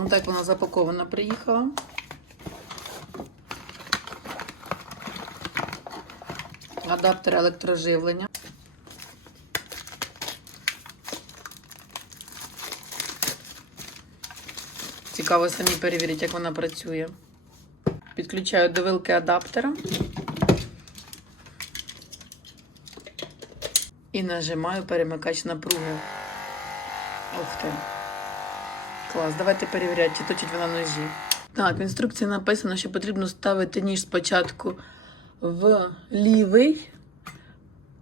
Ну так вона запакована приїхала. Адаптер електроживлення. Цікаво самі перевірити, як вона працює. Підключаю до вилки адаптера. І нажимаю перемикач напруги. Ух ти. Клас, давайте перевіряти, чи точить вона ножі. Так, в інструкції написано, що потрібно ставити ніж спочатку в лівий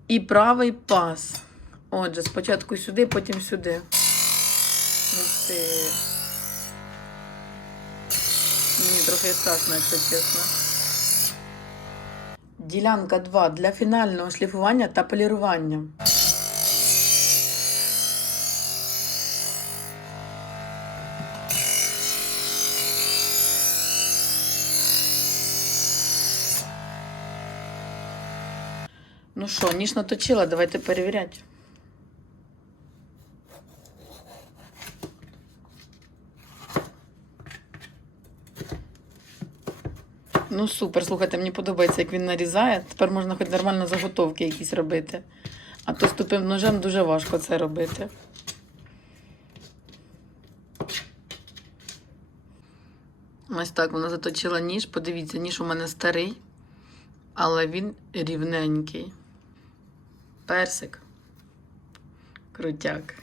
і правий пас. Отже, спочатку сюди, потім сюди. Ух ти. Мені трохи страшно, якщо чесно. Ділянка 2 для фінального шліфування та полірування. Ну що, ніж наточила, давайте перевіряти. Ну супер, слухайте, мені подобається, як він нарізає. Тепер можна хоч нормально заготовки якісь робити. А то з тупим ножем дуже важко це робити. Ось так вона заточила ніж. Подивіться, ніж у мене старий, але він рівненький. Персик. Крутяк.